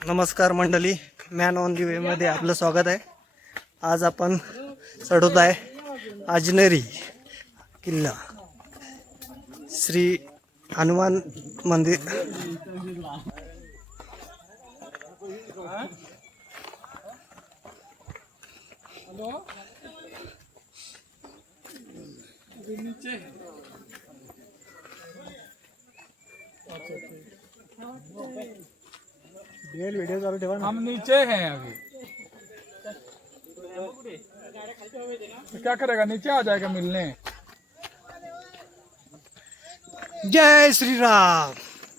नमस्कार मंडळी man on the वेमध्ये आपलं स्वागत आहे. आज आपण चढवत आहे अजनेरी किल्ला. श्री हनुमान मंदिर. व्हिडिओ चालू ठेवा हम नीचे हैं अभी। तो क्या करेगा? नीचे आ जाएगा मिलने। जय श्रीराम।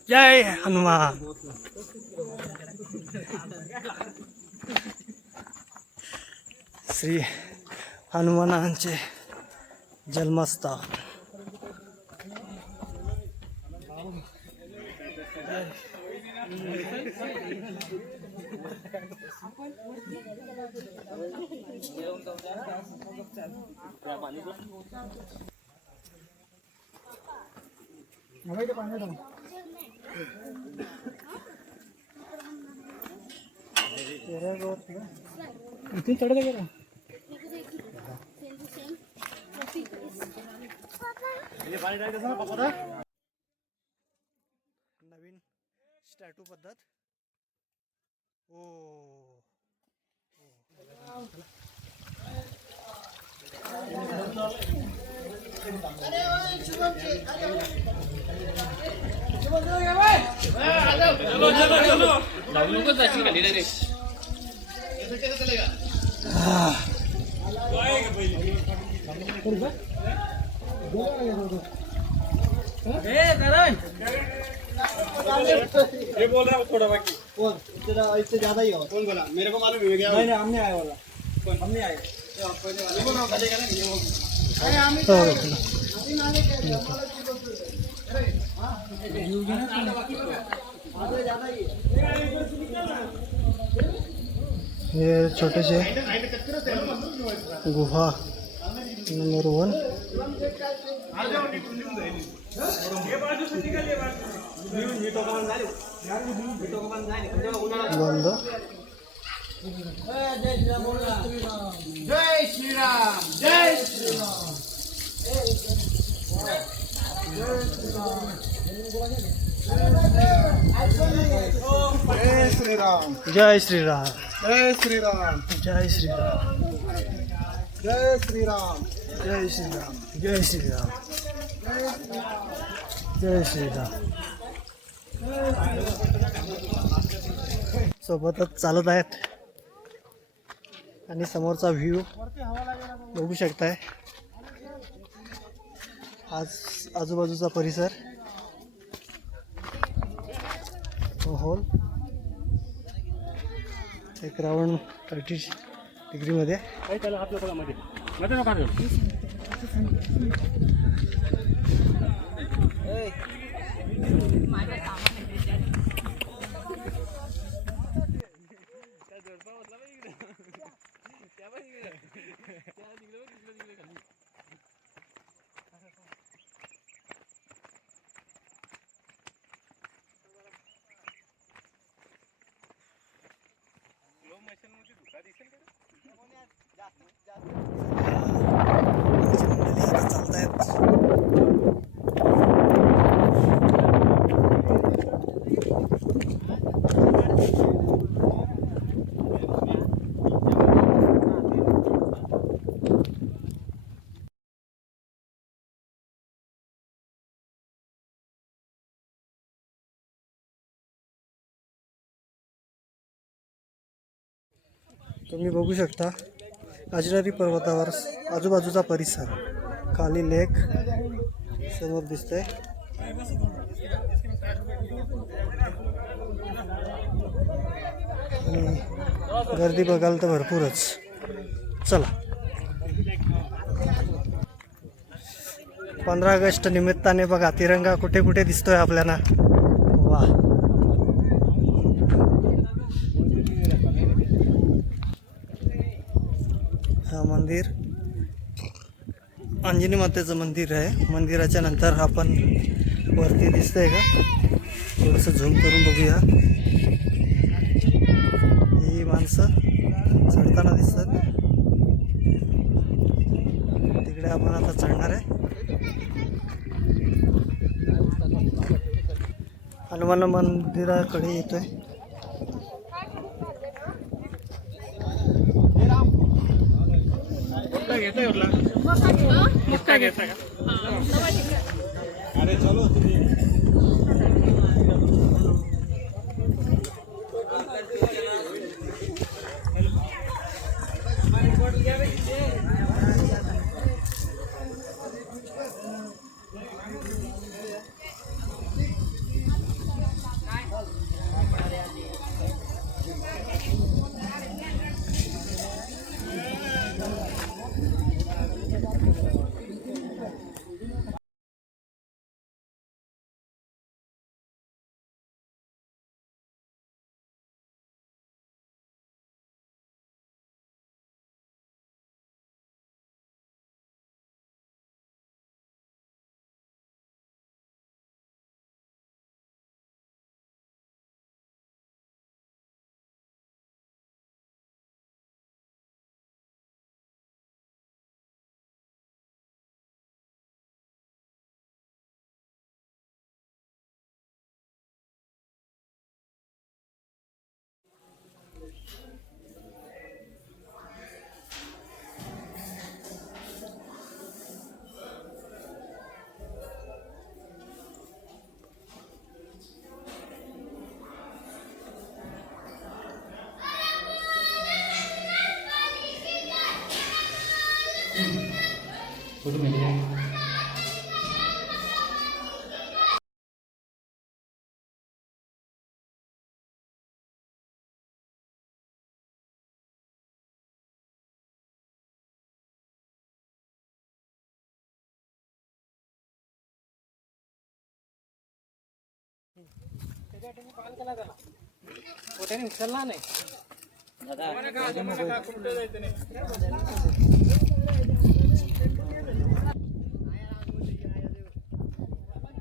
जय हनुमान। श्री हनुमानांचे जन्मस्थान। इथून चढत गेला नवीन स्टॅटू पद्धत. ओ चलो तेरा इससे ज्यादा ही हो कौन बोला मेरे को मालूम है गया नहीं नहीं हमने आया वाला कौन हमने आया ये छोटे से गुफा नंबर वन बंद जय श्री राम जय श्री राम श्रीराम जय श्रीराम. जय श्रीराम. जय श्रीराम. जय श्रीराम. जय श्रीराम. जय श्रीराम. जय श्रीराम. सोबतच चालत आहेत. आणि समोरचा व्ह्यू बघू शकताय. आज आजूबाजूचा परिसर. माहोल एक रावण थर्टी डिग्रीमध्ये चालत आहेत तुम्ही बघू शकता अजरारी पर्वतावर आजूबाजूचा परिसर. खाली लेक समोर दिसतंय. आणि गर्दी बघाल तर भरपूरच. चला. पंधरा ऑगस्ट निमित्ताने बघा तिरंगा कुठे कुठे दिसतोय आपल्याला वा हा मंदिर. अंजनी मातेचं मंदिर आहे. मंदिराच्या नंतर आपण वरती दिसतंय का? थोडंसं झूम करून बघूया. ही माणसं चढताना दिसतात. तिकडे आपण आता चढणार आहे. हनुमान मंदिराकडे येतोय. मोठा घेता का? अरे चलो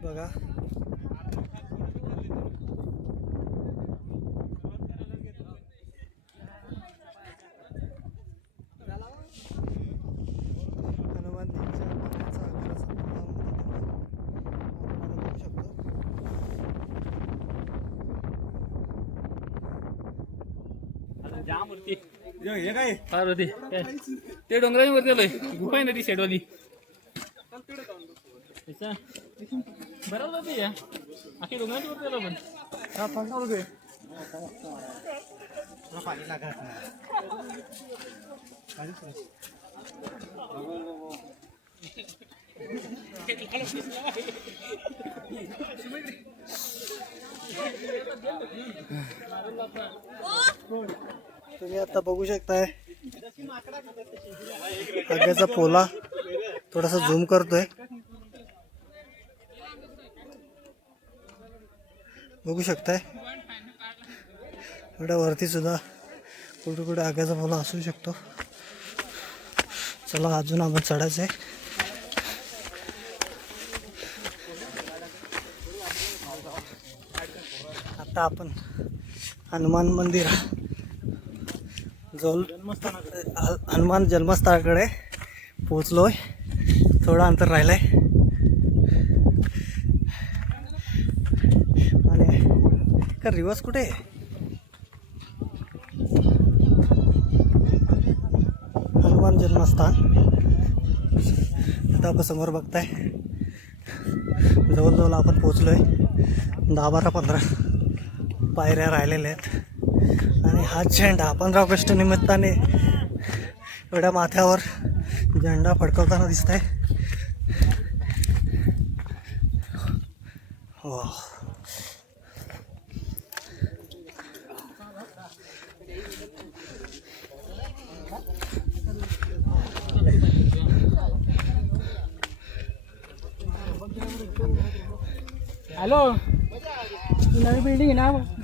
बघा हनुमानजींच्या पाण्याचा आकाराचा तलाव म्हणतात त्याला. आपण आता बघू शकतो पार्वती काय? ते डोंगराच्या वरती आलोय. गुफा आहे ना ती शेडवाली त्याच्या बरोबर जाते या. आखी डोंगराच्या वरती आलो आपण. हा पन्नास रुपये. तुम्ही आता बघू शकताय. आग्याचा पोला थोडासा झूम करतोय. बघू शकताय. एवढ्या वरती सुद्धा कुठे कुठे आग्याचा पोला असू शकतो. चला अजून आपण चढायचं आहे आता आपण हनुमान मंदिर जवळ हनुमान जन्मस्थळाकडे पोचलो आहे थोडं अंतर राहिलं आहे आणि का रिवर्स कुठे आहे? हनुमान जन्मस्थान. आता आपण समोर बघताय. जवळजवळ आपण पोचलोय दहा बारा पंधरा पायऱ्या राहिलेल्या आहेत. आणि हा झेंडा. पंधरा ऑगस्ट निमित्ताने एवढ्या माथ्यावर झेंडा फडकवताना दिसत आहे हॅलो नवी बिल्डिंग आहे ना?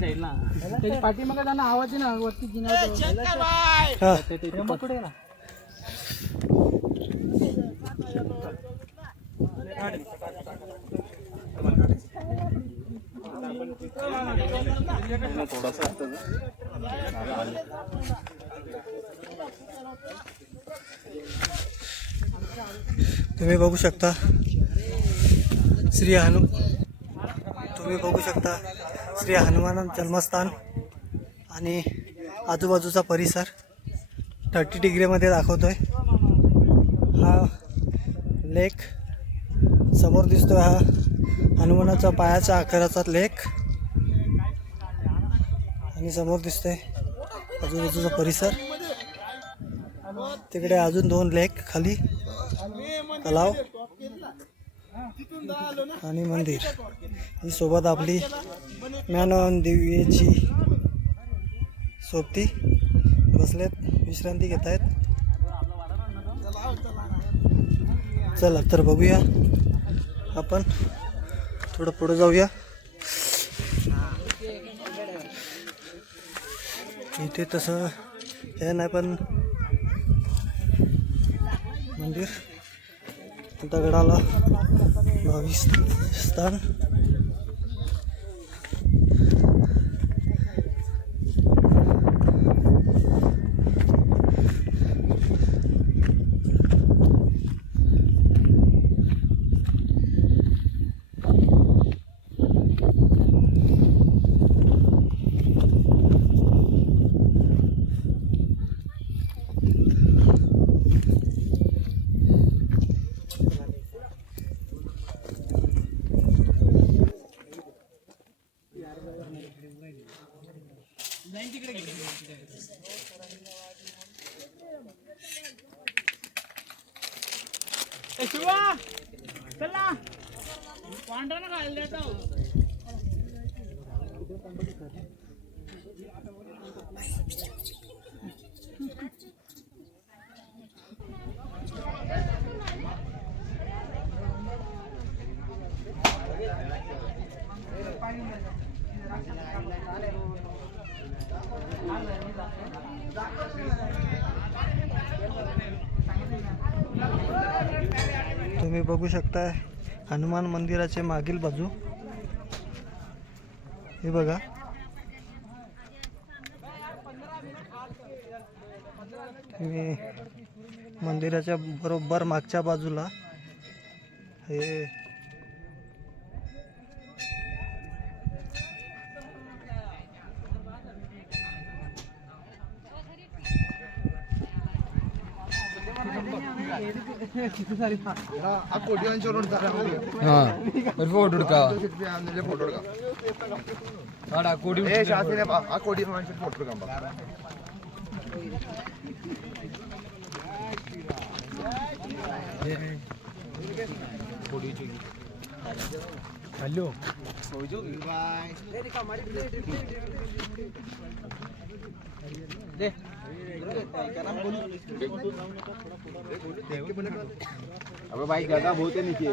त्याची पाठीमागे जाणं आवाज आहे ना वरती जिना हा कुठे गेला? तुम्ही बघू शकता. श्री हनु तुम्ही बघू शकता. श्री हनुमान जन्मस्थान आणि आजूबाजूचा परिसर थर्टी डिग्रीमध्ये दाखवतोय. हा लेक समोर दिसतो हा हनुमानाचा पायाचा आकाराचा लेक. आणि समोर दिसतोय आजूबाजूचा परिसर. तिकडे अजून दोन लेक खाली तलाव आणि मंदिर. ही सोबत आपली ज्ञानवन दिव्येची सोबती बसलेत विश्रांती घेत आहेत चला तर बघूया. आपण थोडं पुढं जाऊया. इथे तसं हे नाही पण मंदिर दगडाला भावी स्थान. ए, शिवा चल ना पांढरा खायला देतो तुम्ही बघू शकताय हनुमान मंदिराचे मागील बाजू. हे बघा. तुम्ही मंदिराच्या बरोबर मागच्या बाजूला हे ആ ഒരു ഫോട്ടോ ഫോട്ടോ എടുക്കാം ആടാ കൊടി ആ കൊടി ഫോട്ടോ എടുക്കാം ഹലോ अबे भाई गदा बहुत है नीचे।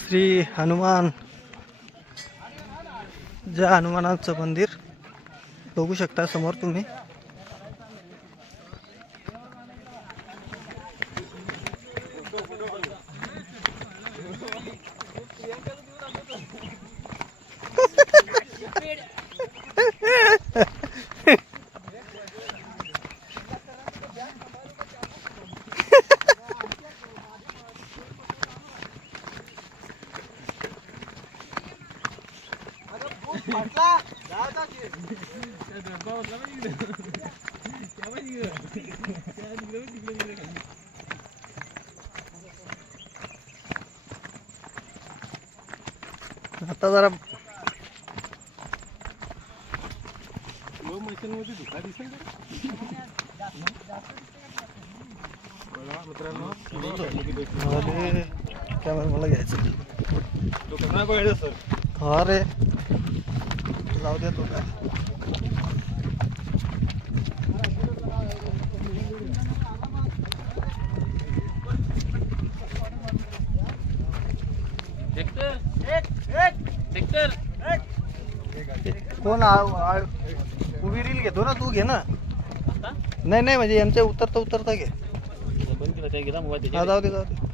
श्री हनुमान जय हनुमानाचं मंदिर. बघू शकता समोर तुम्ही. आता जरा अरे. कॅमेरा मला घ्यायचं हा रे जाऊ दे तो काय हेक्टर हेक्टर कोण उभी रील घेतो ना तू घे ना. नाही नाही म्हणजे यांच्या उतरता उतरता घे. जाऊ दे जाऊ दे.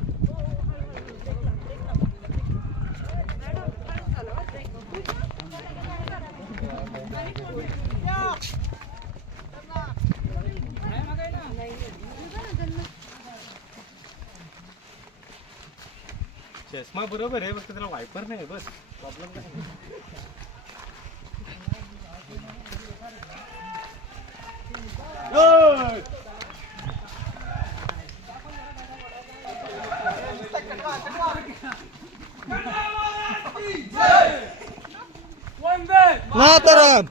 बरोबर आहे फक्त त्याला वायपर नाही बस. प्रॉब्लेम काय मातरम!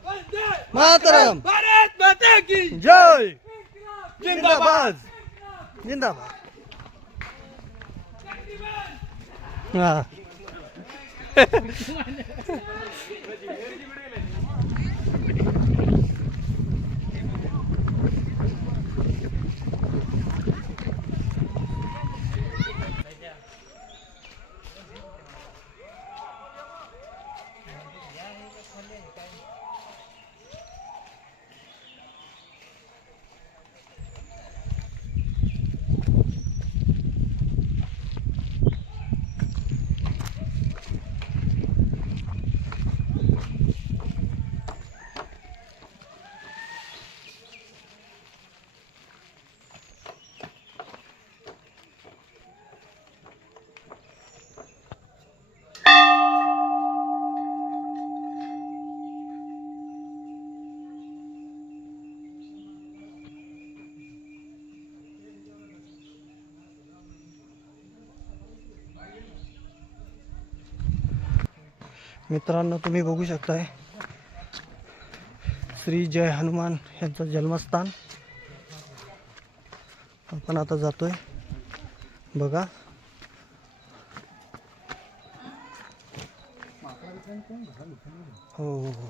मातरम! भारत माता की जय! जिंदाबाद। जिंदाबाद। हा मित्रांनो तुम्ही बघू शकताय. श्री जय हनुमान यांचं जन्मस्थान. आपण आता जातोय. बघा. हो हो हो.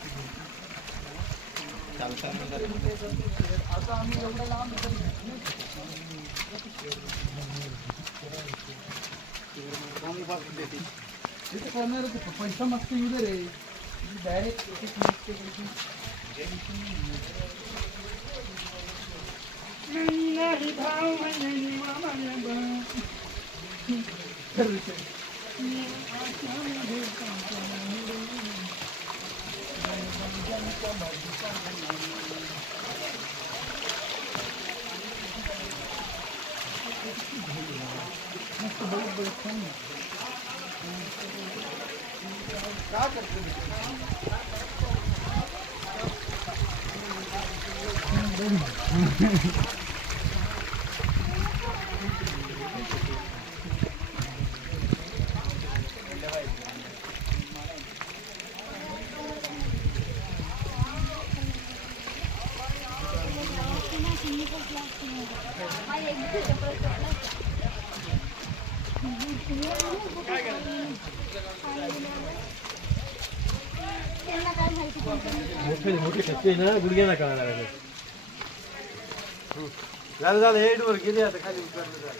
करणार होते पैसा मस्त येऊ दे रे डायरेक्ट Thank you. मोठे मोठे टक्के ना गुडघ्याला कळणार आहे. झालं झालं हेड वर गेले आता खाली उतरलं झालं.